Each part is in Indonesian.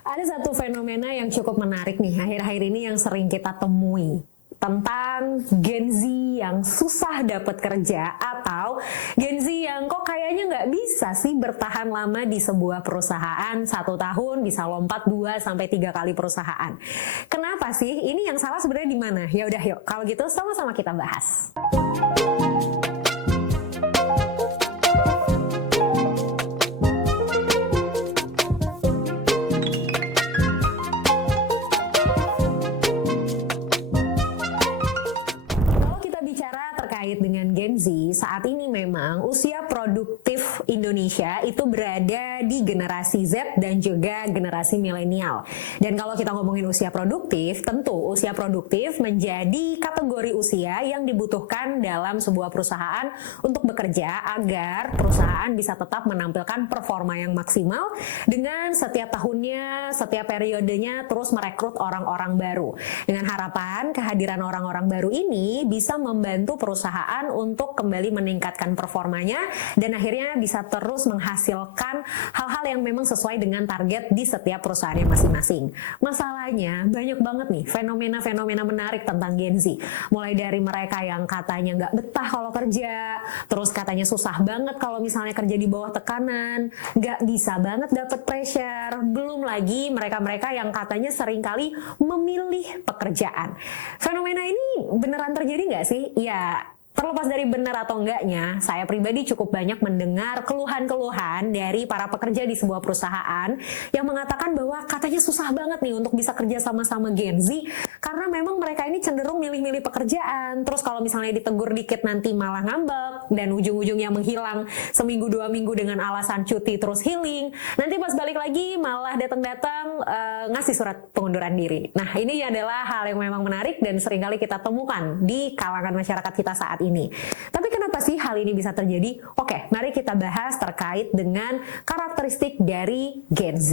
Ada satu fenomena yang cukup menarik nih akhir-akhir ini yang sering kita temui tentang Gen Z yang susah dapat kerja atau Gen Z yang kok kayaknya nggak bisa sih bertahan lama di sebuah perusahaan 1 tahun bisa lompat 2 sampai 3 kali perusahaan. Kenapa sih? Ini yang salah sebenarnya di mana? Ya udah yuk, kalau gitu sama-sama kita bahas. Dengan Gen Z, saat ini memang usia produktif Indonesia itu berada di generasi Z dan juga generasi milenial. Dan kalau kita ngomongin usia produktif, tentu usia produktif menjadi kategori usia yang dibutuhkan dalam sebuah perusahaan untuk bekerja agar perusahaan bisa tetap menampilkan performa yang maksimal dengan setiap tahunnya, setiap periodenya terus merekrut orang-orang baru. Dengan harapan kehadiran orang-orang baru ini bisa membantu perusahaan untuk kembali meningkatkan performanya dan akhirnya bisa terus menghasilkan hal-hal yang memang sesuai dengan target di setiap perusahaannya masing-masing. Masalahnya banyak banget nih fenomena-fenomena menarik tentang Gen Z. Mulai dari mereka yang katanya nggak betah kalau kerja, terus katanya susah banget kalau misalnya kerja di bawah tekanan, nggak bisa banget dapet pressure, belum lagi mereka-mereka yang katanya seringkali memilih pekerjaan. Fenomena ini beneran terjadi nggak sih? Ya, terlepas dari benar atau enggaknya, saya pribadi cukup banyak mendengar keluhan-keluhan dari para pekerja di sebuah perusahaan yang mengatakan bahwa katanya susah banget nih untuk bisa kerja sama-sama Gen Z karena memang mereka ini cenderung milih-milih pekerjaan. Terus kalau misalnya ditegur dikit nanti malah ngambek dan ujung-ujungnya menghilang seminggu 2 minggu dengan alasan cuti terus healing. Nanti pas balik lagi malah datang-datang ngasih surat pengunduran diri. Nah, ini adalah hal yang memang menarik dan seringkali kita temukan di kalangan masyarakat kita saat ini. Tapi kenapa sih hal ini bisa terjadi? Oke, mari kita bahas terkait dengan karakteristik dari Gen Z.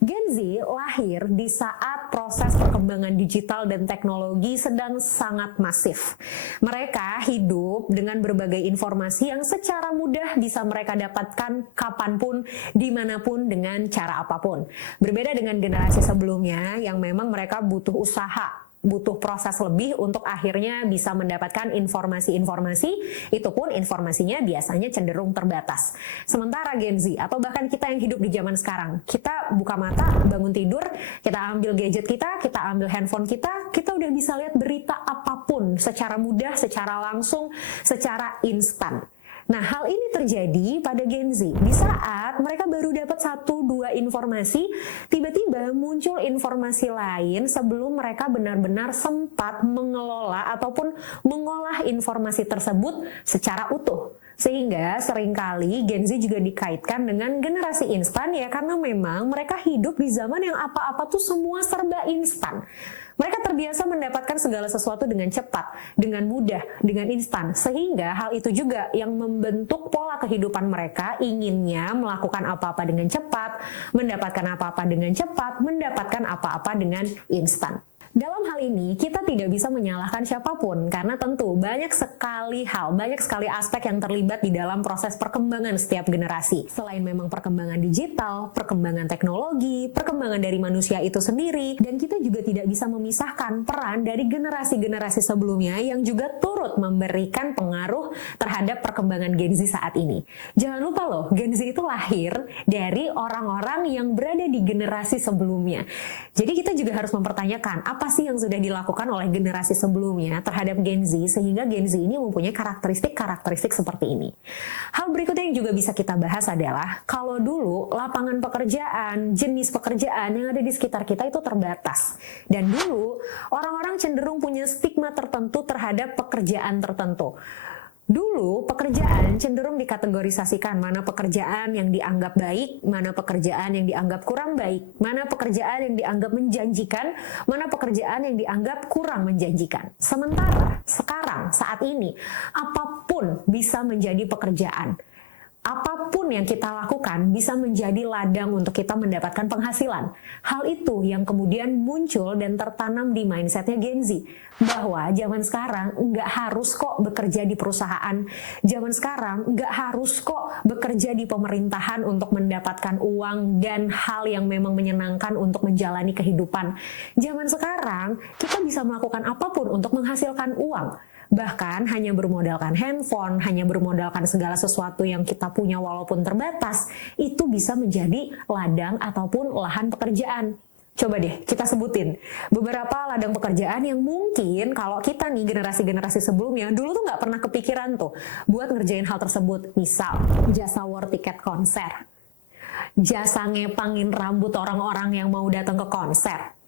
Gen Z lahir di saat proses perkembangan digital dan teknologi sedang sangat masif. Mereka hidup dengan berbagai informasi yang secara mudah bisa mereka dapatkan kapanpun, dimanapun, dengan cara apapun. Berbeda dengan generasi sebelumnya yang memang mereka butuh usaha, butuh proses lebih untuk akhirnya bisa mendapatkan informasi-informasi, itu pun informasinya biasanya cenderung terbatas. Sementara Gen Z atau bahkan kita yang hidup di zaman sekarang, kita buka mata, bangun tidur, kita ambil gadget kita ambil handphone kita udah bisa lihat berita apapun secara mudah, secara langsung, secara instan. Nah, hal ini terjadi pada Gen Z. Di saat mereka baru dapat 1-2 informasi, tiba-tiba muncul informasi lain sebelum mereka benar-benar sempat mengelola ataupun mengolah informasi tersebut secara utuh. Sehingga seringkali Gen Z juga dikaitkan dengan generasi instan ya, karena memang mereka hidup di zaman yang apa-apa tuh semua serba instan. Mereka terbiasa mendapatkan segala sesuatu dengan cepat, dengan mudah, dengan instan. Sehingga hal itu juga yang membentuk pola kehidupan mereka, inginnya melakukan apa-apa dengan cepat, mendapatkan apa-apa dengan cepat, mendapatkan apa-apa dengan instan. Dalam hal ini, kita tidak bisa menyalahkan siapapun karena tentu banyak sekali hal, banyak sekali aspek yang terlibat di dalam proses perkembangan setiap generasi. Selain memang perkembangan digital, perkembangan teknologi, perkembangan dari manusia itu sendiri, dan kita juga tidak bisa memisahkan peran dari generasi-generasi sebelumnya yang juga turut memberikan pengaruh terhadap perkembangan Gen Z saat ini. Jangan lupa loh, Gen Z itu lahir dari orang-orang yang berada di generasi sebelumnya. Jadi kita juga harus mempertanyakan apa sih yang sudah dilakukan oleh generasi sebelumnya terhadap Gen Z sehingga Gen Z ini mempunyai karakteristik seperti ini. Hal berikutnya yang juga bisa kita bahas adalah kalau dulu lapangan pekerjaan, jenis pekerjaan yang ada di sekitar kita itu terbatas. Dan dulu orang-orang cenderung punya stigma tertentu terhadap pekerjaan tertentu. Dulu pekerjaan cenderung dikategorisasikan mana pekerjaan yang dianggap baik, mana pekerjaan yang dianggap kurang baik, mana pekerjaan yang dianggap menjanjikan, mana pekerjaan yang dianggap kurang menjanjikan. Sementara sekarang saat ini apapun bisa menjadi pekerjaan. apapun yang kita lakukan bisa menjadi ladang untuk kita mendapatkan penghasilan. Hal itu yang kemudian muncul dan tertanam di mindsetnya Gen Z, bahwa zaman sekarang nggak harus kok bekerja di perusahaan, zaman sekarang nggak harus kok bekerja di pemerintahan untuk mendapatkan uang dan hal yang memang menyenangkan untuk menjalani kehidupan. Zaman sekarang kita bisa melakukan apapun untuk menghasilkan uang. Bahkan hanya bermodalkan handphone, hanya bermodalkan segala sesuatu yang kita punya walaupun terbatas, itu bisa menjadi ladang ataupun lahan pekerjaan. Coba deh kita sebutin beberapa ladang pekerjaan yang mungkin kalau kita nih generasi-generasi sebelumnya dulu tuh nggak pernah kepikiran tuh buat ngerjain hal tersebut. Misal jasa war tiket konser, jasa ngepangin rambut orang-orang yang mau datang ke konser,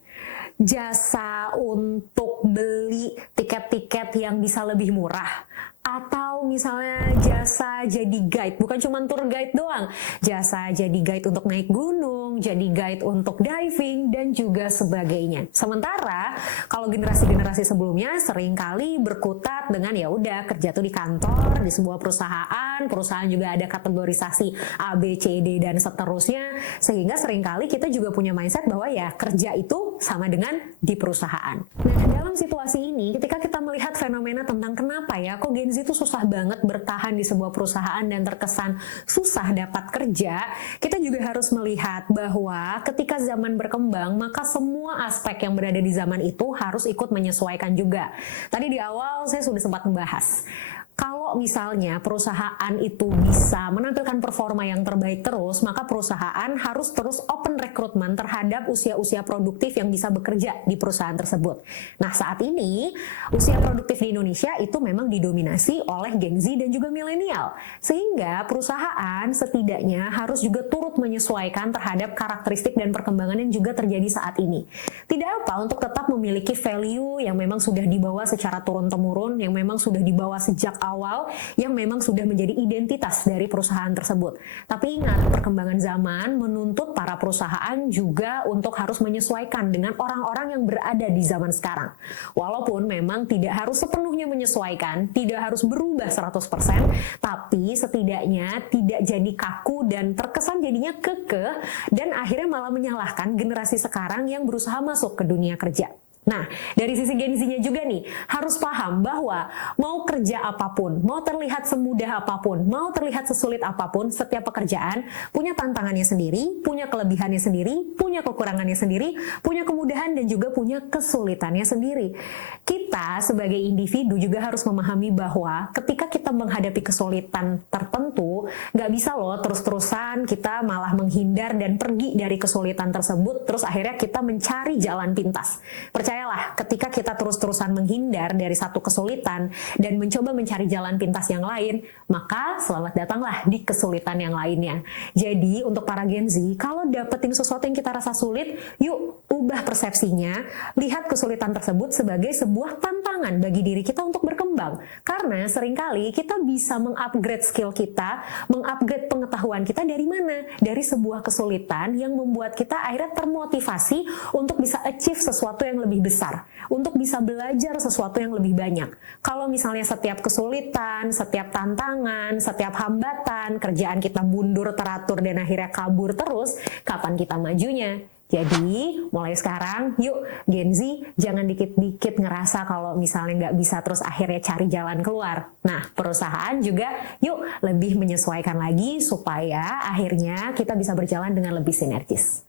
jasa untuk beli tiket-tiket yang bisa lebih murah, atau misalnya jasa jadi guide, bukan cuma tour guide doang, jasa jadi guide untuk naik gunung, jadi guide untuk diving, dan juga sebagainya. Sementara kalau generasi-generasi sebelumnya seringkali berkutat dengan ya udah kerja tuh di kantor, di sebuah perusahaan juga ada kategorisasi A, B, C, D, dan seterusnya, sehingga seringkali kita juga punya mindset bahwa ya kerja itu sama dengan di perusahaan. Nah, dalam situasi ini, ketika kita melihat fenomena tentang kenapa ya kok Gen Z itu susah banget bertahan di sebuah perusahaan dan terkesan susah dapat kerja, kita juga harus melihat bahwa ketika zaman berkembang, maka semua aspek yang berada di zaman itu harus ikut menyesuaikan juga. Tadi di awal saya sudah sempat membahas, kalau misalnya perusahaan itu bisa menampilkan performa yang terbaik terus, maka perusahaan harus terus open rekrutmen terhadap usia-usia produktif yang bisa bekerja di perusahaan tersebut. Nah, saat ini usia produktif di Indonesia itu memang didominasi oleh Gen Z dan juga milenial. Sehingga perusahaan setidaknya harus juga turut menyesuaikan terhadap karakteristik dan perkembangan yang juga terjadi saat ini. Tidak apa untuk tetap memiliki value yang memang sudah dibawa secara turun-temurun, yang memang sudah dibawa sejak awal, yang memang sudah menjadi identitas dari perusahaan tersebut. Tapi ingat, perkembangan zaman menuntut para perusahaan juga untuk harus menyesuaikan dengan orang-orang yang berada di zaman sekarang. Walaupun memang tidak harus sepenuhnya menyesuaikan, tidak harus berubah 100%, tapi setidaknya tidak jadi kaku dan terkesan jadinya kekeh, dan akhirnya malah menyalahkan generasi sekarang yang berusaha masuk ke dunia kerja. Nah, dari sisi Gen Z-nya juga nih, harus paham bahwa mau kerja apapun, mau terlihat semudah apapun, mau terlihat sesulit apapun, setiap pekerjaan punya tantangannya sendiri, punya kelebihannya sendiri, punya kekurangannya sendiri, punya kemudahan dan juga punya kesulitannya sendiri. Kita sebagai individu juga harus memahami bahwa ketika kita menghadapi kesulitan tertentu, nggak bisa loh terus-terusan kita malah menghindar dan pergi dari kesulitan tersebut, terus akhirnya kita mencari jalan pintas. Percayalah, ketika kita terus-terusan menghindar dari satu kesulitan dan mencoba mencari jalan pintas yang lain, maka selamat datanglah di kesulitan yang lainnya. Jadi, untuk para Gen Z, kalau dapetin sesuatu yang kita rasa sulit, yuk ubah persepsinya, lihat kesulitan tersebut sebagai sebuah tantangan bagi diri kita untuk berkembang. Karena seringkali kita bisa mengupgrade skill kita, mengupgrade pengetahuan kita dari mana? Dari sebuah kesulitan yang membuat kita akhirnya termotivasi untuk bisa achieve sesuatu yang lebih besar, untuk bisa belajar sesuatu yang lebih banyak. Kalau misalnya setiap kesulitan, setiap tantangan, setiap hambatan, kerjaan kita mundur teratur dan akhirnya kabur terus, kapan kita majunya? Jadi, mulai sekarang, yuk Gen Z, jangan dikit-dikit ngerasa kalau misalnya nggak bisa terus akhirnya cari jalan keluar. Nah, perusahaan juga, yuk lebih menyesuaikan lagi supaya akhirnya kita bisa berjalan dengan lebih sinergis.